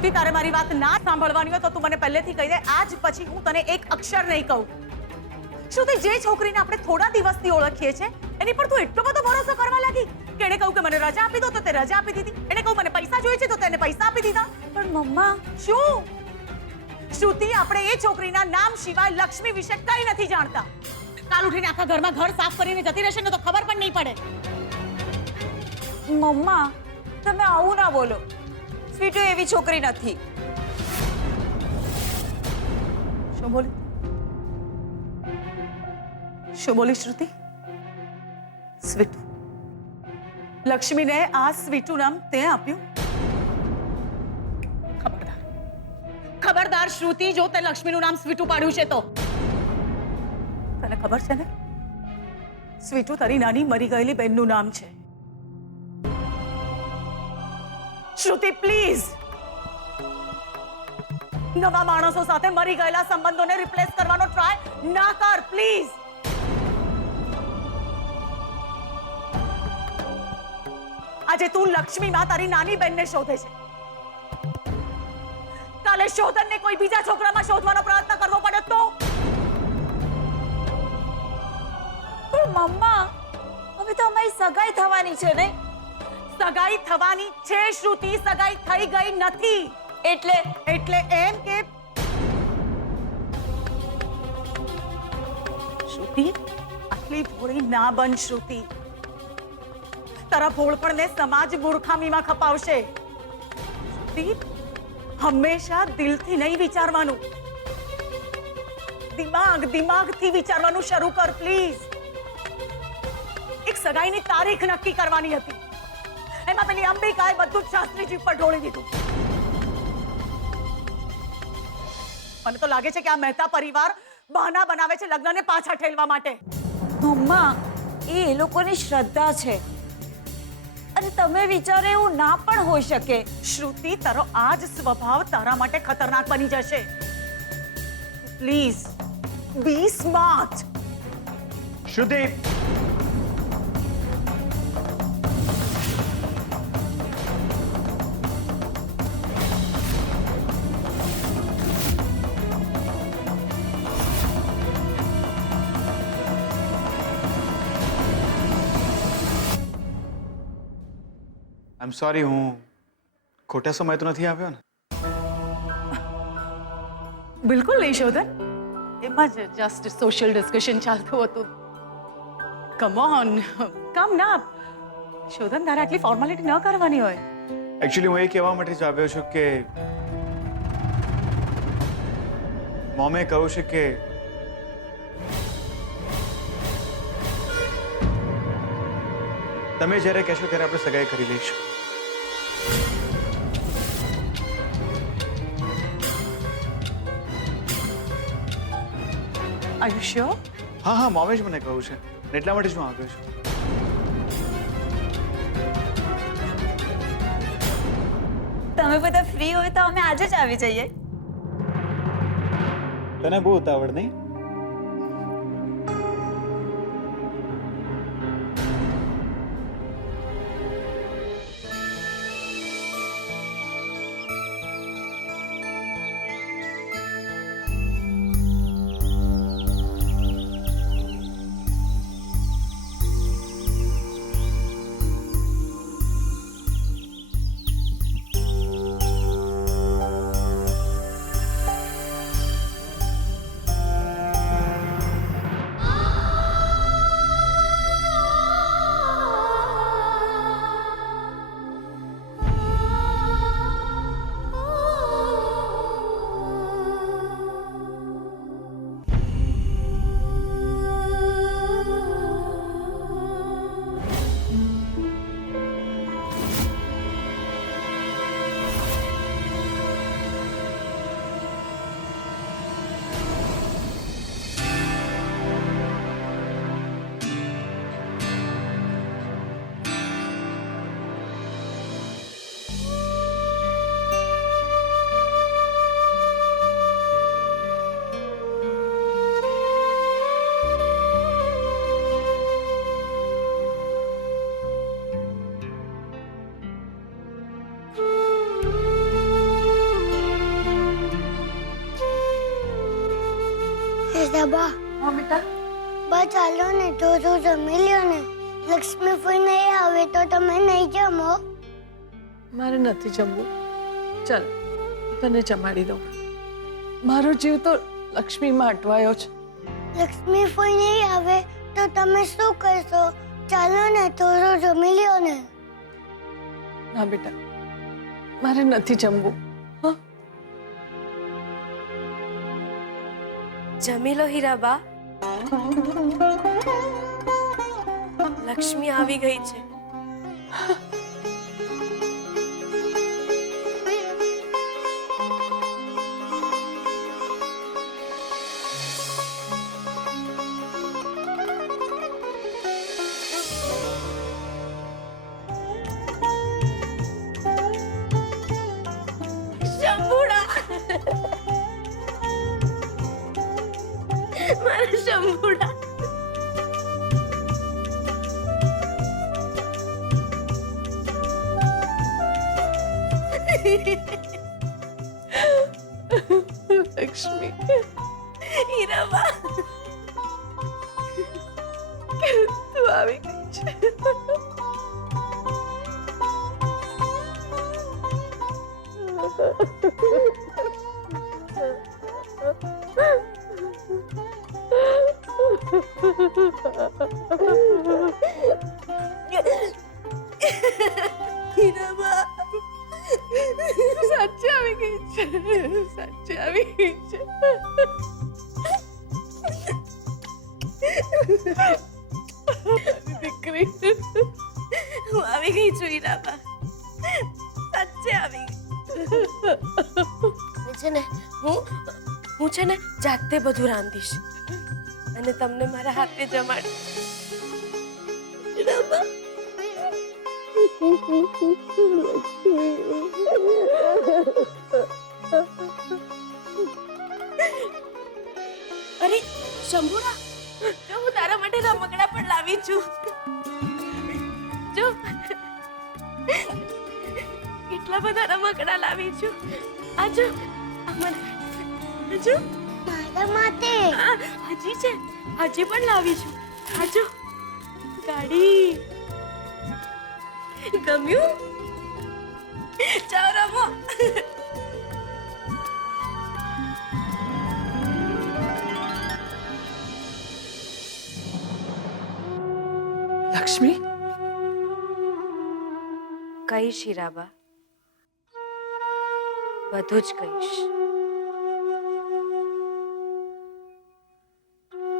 શ્રુતિ, તારે મારી વાત ના સાંભળવાની હોય તો તું મને પહેલેથી કહી દે, આજ પછી હું તને એક અક્ષર નહીં કહું. શ્રુતિ, જે છોકરીને આપણે થોડા દિવસથી ઓળખીએ છીએ એની પર તું એટલો બધો ભરોસો કરવા લાગી કે એને કહું કે મને રજા આપી દો તો તે રજા આપી દીધી, એને કહું મને પૈસા જોઈએ છે તો તેને પૈસા આપી દીધા. પણ મમ્મા, શું શ્રુતિ, આપણે એ છોકરીના નામ સિવાય લક્ષ્મી વિશે કંઈ નથી જાણતા. કાલ ઉઠીને આખા ઘરમાં ઘર સાફ કરીને જતી રહેશે ને તો ખબર પણ નહીં પડે. મમ્મા તમે આવું ના બોલો. સ્વીટુ એવી છોકરી નથી. શું બોલી? શું બોલી શ્રુતિ? સ્વીટુ? લક્ષ્મીને આ સ્વીટુ નામ તે આપ્યું? ખબરદાર, ખબરદાર શ્રુતિ, જો તે લક્ષ્મીનું નામ સ્વીટુ પાડ્યું છે તો તને ખબર છે ને, સ્વીટુ તારી નાની મરી ગયેલી બહેનનું નામ છે. શ્રુતિ, પ્લીઝ, નવા માણસો સાથે મરી ગયેલા સંબંધોને રિપ્લેસ કરવાનો ટ્રાય ના કર, પ્લીઝ. આજે તું લક્ષ્મીમાં તારી નાની બહેનને શોધે છે, કાલે શોધનને કોઈ બીજા છોકરામાં શોધવાનો પ્રયત્ન કરવો પડે તો? પણ મમ્મા, હવે તો અમારી સગાઈ થવાની છે ને. સગાઈ થવાની છે શ્રુતિ, સગાઈ થઈ ગઈ નથી. એટલે એમ કે શ્રુતિ, આટલી ભોળી ના બન શ્રુતિ. તારા ભોળપણને સમાજ મૂર્ખામીમાં ખપાવશે. શ્રુતિ, હંમેશા દિલથી નહીં વિચારવાનું, દિમાગથી વિચારવાનું શરૂ કર પ્લીઝ. એક સગાઈની તારીખ નક્કી કરવાની હતી, એમાં પેલી અંબિકાએ બધું જ શાસ્ત્રીજી પર ઢોળી દીધું. મને તો લાગે છે કે આ મહેતા પરિવાર બહાના બનાવે છે લગ્નને પાછા ઠેલવા માટે. મમ્મા, એ લોકોની શ્રદ્ધા છે અને તમે વિચારો એવું ના પણ હોઈ શકે. શ્રુતિ, તારો આ જ સ્વભાવ તારા માટે ખતરનાક બની જશે. Please be smart. Shruti, I am sorry, હું ખોટા સમય તો નથી આવ્યો ને? બિલકુલ નહીં શોધન, એમાં જ જસ્ટ સોશિયલ ડિસ્કશન ચાલતું હતું. કમ ઓન, કમ ના શોધન, તારે આટલી ફોર્માલિટી ન કરવાની હોય. એકચ્યુઅલી હું એ કહેવા માટે જ આવ્યો છું કે મોમે કહ્યું છે કે તમે જ્યારે કહેશો ત્યારે આપણે સગાઈ કરી લઈશું. Are you sure? હા હા, મોમે જ મને કહ્યું છે, એટલા માટે જ હું આવ્યો છું. તમે બધા ફ્રી હોય તો અમે આજે જ આવી જઈએ. તને બહુ ઉતાવળ નહીં? હીરાબા હા બેટા બા ચાલો ને તો જમી લ્યો ને. લક્ષ્મી ફઈ નહીં આવે તો તમે નહીં જમો. મારે નથી જમવું. ચાલ તને જમાડી દઉં. મારો જીવ તો લક્ષ્મીમાં અટવાયો છે. લક્ષ્મી ફઈ નહીં આવે તો તમે શું કરશો? ચાલો ને થોડું જમી લ્યો ને. ના બેટા મારે નથી જમવું. હા જમી લો હીરાબા. લક્ષ્મી આવી ગઈ છે. શંભુડા મારા શંભુડા લક્ષ્મી હીરાબા તું આવી ગઈ છે. હીરાબા સાચે આવી ગઈ છે. સાચે આવી ગઈ છે. દીકરી હું આવી ગઈ છું હીરાબા. સાચે આવી ગઈ. છે ને હું છે ને જાતે બધું રાંધીશ અને તમને મારા હાથે જમાડીશ. હીરાબા અરે શંભુરા જો હું તારા માટે રમકડા પણ લાવી છું. જો કેટલા બધા રમકડા લાવી છું. આજો આજો મારા માટે હજી છે. હજી પણ લાવી છું. આજો ગાડી ગમ્યું? જાઓ રમો. લક્ષ્મી કહીશ હીરાબા, બધું જ કહીશ.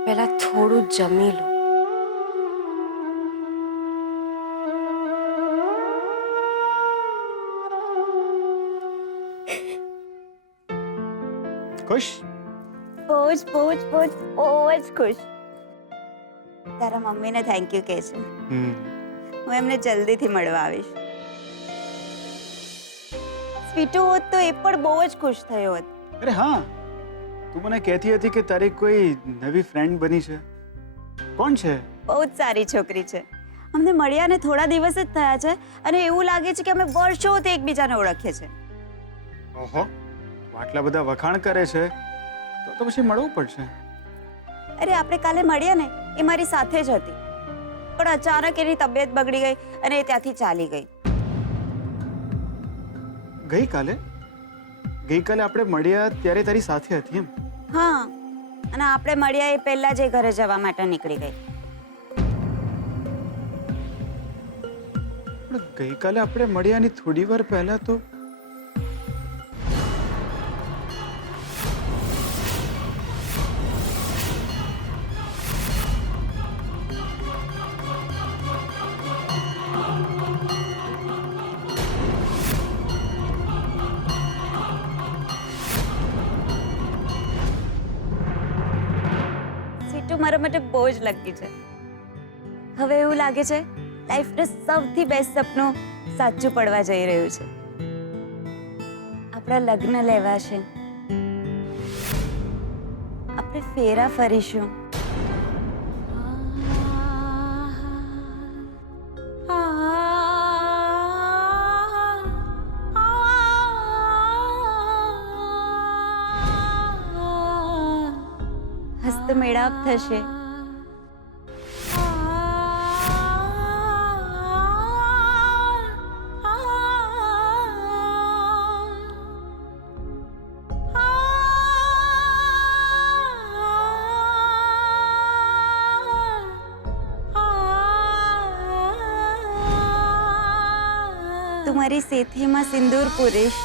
પહેલા થોડું જમી લો. ખુશ? બહુ જ ખુશ. તારા મમ્મીને થેન્ક યુ કહે છે. હું એમને જલ્દીથી મળવા આવીશ. સ્વીટુ હોત તો એ પણ બહુ જ ખુશ થયો હોત. અરે હા, તું મને કહેતી હતી કે તારી કોઈ નવી ફ્રેન્ડ બની છે. કોણ છે? બહુ જ સારી છોકરી છે. અમને મળ્યાને થોડા દિવસ જ થયા છે અને એવું લાગે છે કે અમે વર્ષોથી એકબીજાને ઓળખીએ છીએ. ઓહો, આટલા બધા વખાણ કરે છે તો પછી મળવું પડશે. અરે આપણે કાલે મળ્યા ને એ મારી સાથે જ હતી, પણ અચાનક એની તબિયત બગડી ગઈ અને એ ત્યાંથી ચાલી ગઈ. ગઈકાલે આપણે મળ્યા ત્યારે તારી સાથે હતી એમ? હા, અને આપણે મળ્યા એ પહેલા જ એ ઘરે જવા માટે નીકળી ગઈ. પણ ગઈકાલે આપણે મળ્યાની થોડી વાર પહેલા તો મારા માટે બહુ જ લકી છે. હવે એવું લાગે છે લાઈફનું સૌથી બેસ્ટ સપનું સાચું પડવા જઈ રહ્યું છે. આપણા લગ્ન લેવાશે, આપણે ફેરા ફરીશું. હસતા તો મેળાપ થશે. તું મારી સેથીમાં સિંદૂર પૂરીશ.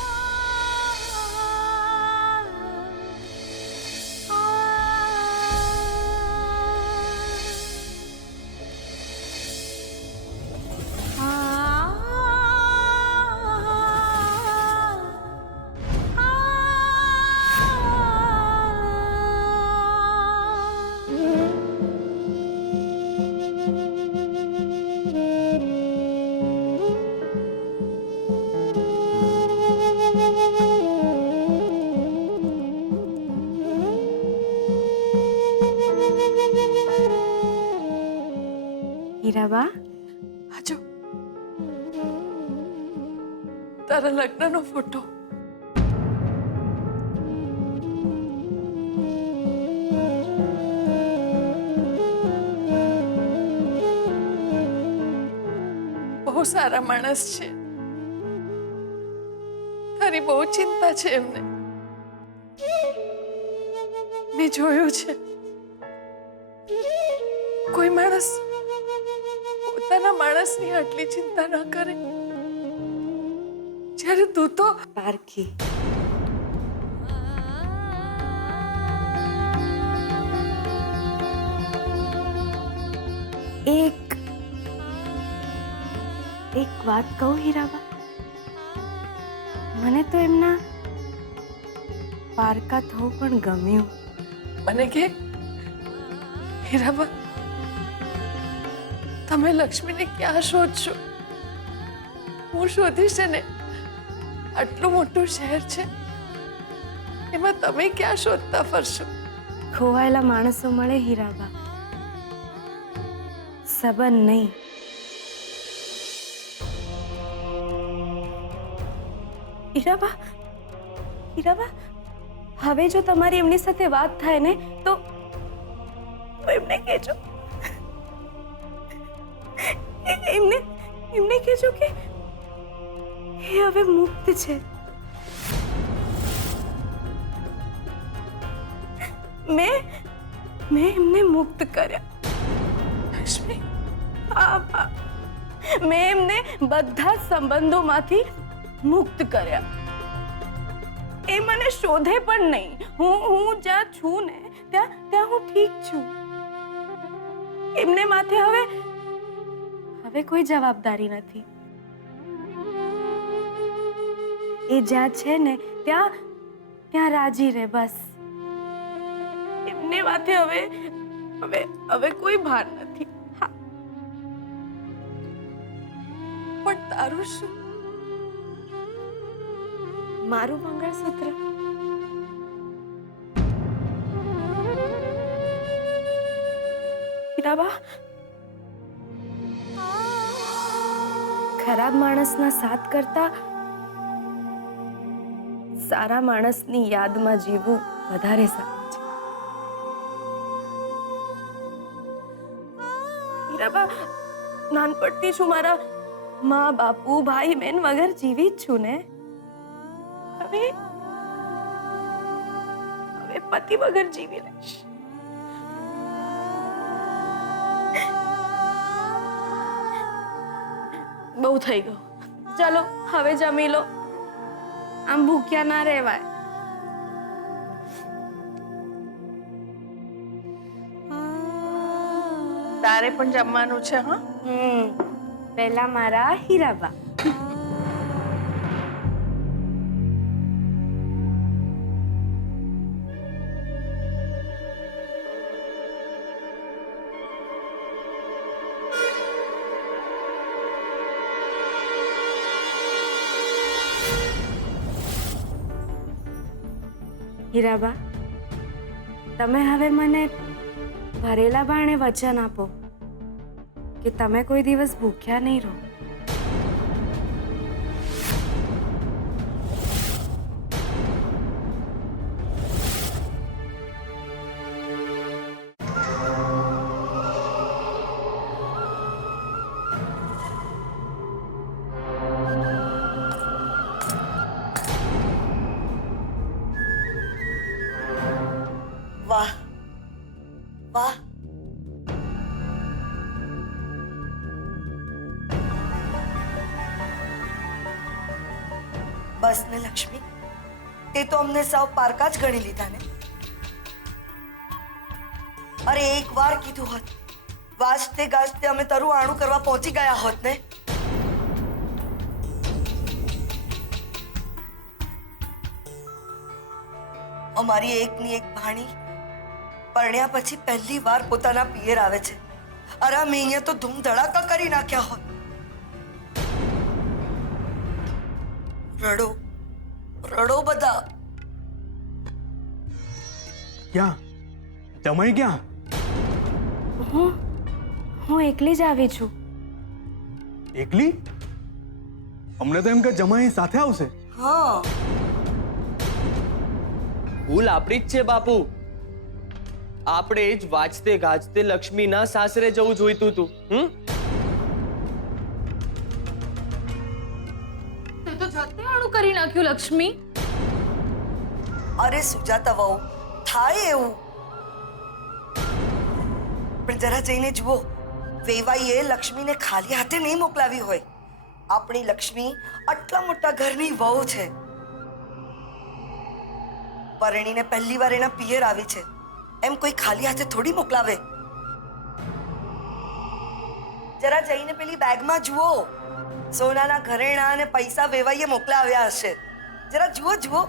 હીરાબા, આજો તારા લગ્નનો ફોટો. બહુ સારા માણસ છે. તારી બહુ ચિંતા છે એમને. મેં જોયું છે કોઈ માણસ પોતાના માણસની આટલી ચિંતા ન કરે જ્યારે તું તો પારખી. એક વાત કહું હીરાબા, મને તો એમના પારકા થવું પણ ગમ્યું. મને કે હીરાબા, તમે લક્ષ્મીને ક્યાં શોધશો? હું શોધીશ ને. આટલું મોટું શહેર છે એમાં તમે ક્યાં શોધતા ફરશો? ખોવાયેલા માણસો મળે હીરાબા, સંબંધ નહીં. હીરાબા, હવે જો તમારી એમની સાથે વાત થાય ને તો એમને કહેજો, એમને કહેજો કે એ હવે મુક્ત છે. મેં એમને મુક્ત કર્યા. લક્ષ્મી, હા, મેં એમને બધા સંબંધોમાંથી મુક્ત કર્યા. એ મને શોધે પણ નહીં. હું જ્યાં છું ને ત્યાં હું ઠીક છું. એમને માથે હવે કોઈ જવાબદારી નથી. એ જ્યાં છે ને ત્યાં રાજી રહે બસ. એમને માથે હવે કોઈ ભાર નથી. હા, પણ તારું શું? મારું મંગળસૂત્ર. હીરાબા, ખરાબ માણસના સાથ કરતા સારા માણસની યાદમાં જીવવું વધારે સારું છે. હીરાબા, નાનપણથી છું મારા મા બાપુ ભાઈ બહેન વગર જીવી જ છું ને. હવે પતિ વગર જીવી લઈશ. બહુ થઈ ગયું. ચલો હવે જમી લો. આમ ભૂખ્યા ના રહેવાય. તારે પણ જમવાનું છે? હા, પહેલા મારા હીરાબા. હીરાબા, તમે હવે મને ભરેલા બાણે વચન આપો કે તમે કોઈ દિવસ ભૂખ્યા નહીં રહો. બસ ને લક્ષ્મી, તે તો અમને સાવ પારકા જ ગણી લીધા ને. અરે એકવાર કીધું હોત, વાજતે ગાજતે અમે તરુ આણું કરવા પહોંચી ગયા હોત ને. અમારી એકની એક ભાણી પરણ્યા પછી પહેલી વાર પોતાના પિયર આવે છે. અરે મેં અહીંયા તો ધૂમ ધડાકા કરી નાખ્યા હોત. રડો રડો બધા. ક્યાં જમાઈ ક્યાં? હું એકલી જ આવી છું. એકલી? અમને તો એમ કે જમાઈ સાથે આવશે. હા, ભૂલ આપણી જ છે બાપુ. આપણે જ વાજતે ગાજતે લક્ષ્મીના સાસરે જવું જોઈતું હતું. તે તો જાતે આણું કરી નાખ્યું લક્ષ્મી. અરે સુજાતા વહુ, થાય એવું. પણ જરા જઈને જુઓ, વેવાઈએ લક્ષ્મીને ખાલી હાથે નહીં મોકલાવી હોય. આપણી લક્ષ્મી આટલા મોટા ઘરની વહુ છે. પરણીને પહેલી વાર એના પિયર આવી છે, એમ કોઈ ખાલી હાથે થોડી મોકલાવે. જરા જઈને પેલી બેગમાં જુઓ, સોનાના ઘરેણાં અને પૈસા વેવાઈએ મોકલાવ્યા હશે. જરા જુઓ જુઓ.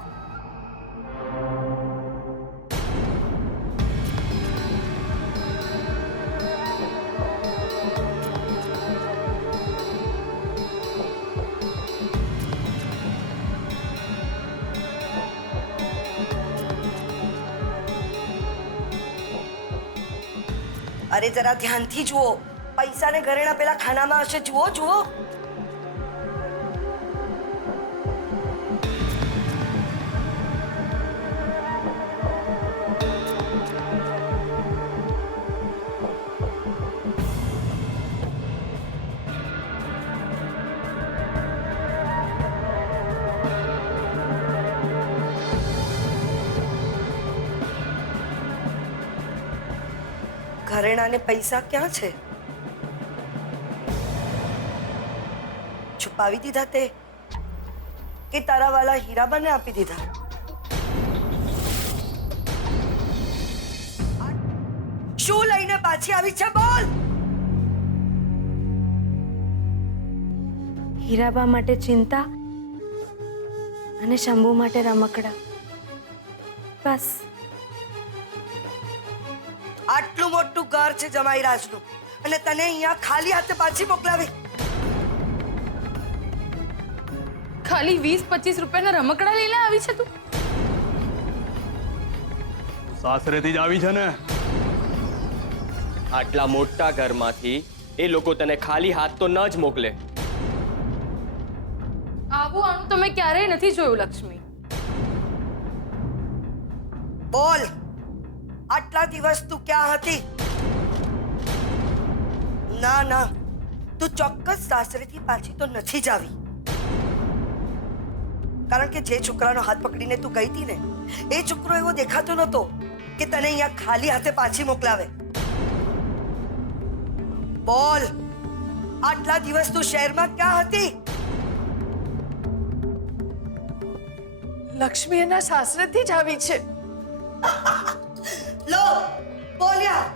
અરે જરા ધ્યાનથી જુઓ, પૈસા ને ઘરેણા પેલા ખાનામાં હશે. જુઓ જુઓ. ઘરેણા ને પૈસા ક્યાં છે? છુપાવી દીધા તે કે તારા વાલા હીરાબાને આપી દીધા? શું લઈને પાછી આવી છે? બોલ. હીરાબા માટે ચિંતા અને શંભુ માટે રમકડા. બસ. આટલું મોટું ઘર છે જમાઈ રાજનું, અને તને અહીંયા ખાલી હાથે પાછી મોકલાવી. ખાલી 20-25 રૂપિયાના રમકડા લઈને આવી છે તું? સાસરેથી જ આવી છે ને. આટલા મોટા ઘરમાંથી એ લોકો તને ખાલી હાથ તો ન જ મોકલે. આવું આણું તમે ક્યારેય નથી જોયું લક્ષ્મી. બોલ, આટલા દિવસ તું ક્યાં હતી? ના ના, તું ચોક્કસ સાસરેથી પાછી તો નથી જ આવી. કારણ કે જે છોકરાનો હાથ પકડીને તું ગઈ હતી ને, એ છોકરો એવો દેખાતો નતો કે તને અહીંયા ખાલી હાથે પાછી મોકલાવે. બોલ, આટલા દિવસ તું શહેરમાં ક્યાં હતી? લક્ષ્મી એના સાસરેથી જ આવી છે. લો બોલ્યા,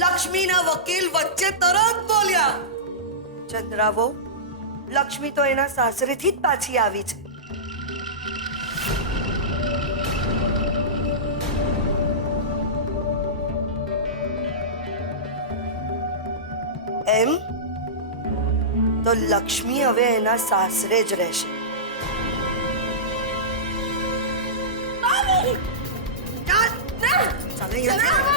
લક્ષ્મીના વકીલ વચ્ચે તરત બોલ્યા. ચંદ્રાવો, લક્ષ્મી તો એના સાસરેથી જ પાછી આવી છે. એમ તો લક્ષ્મી હવે એના સાસરે જ રહેશે. ચાલ, ચાલ અહીંયા.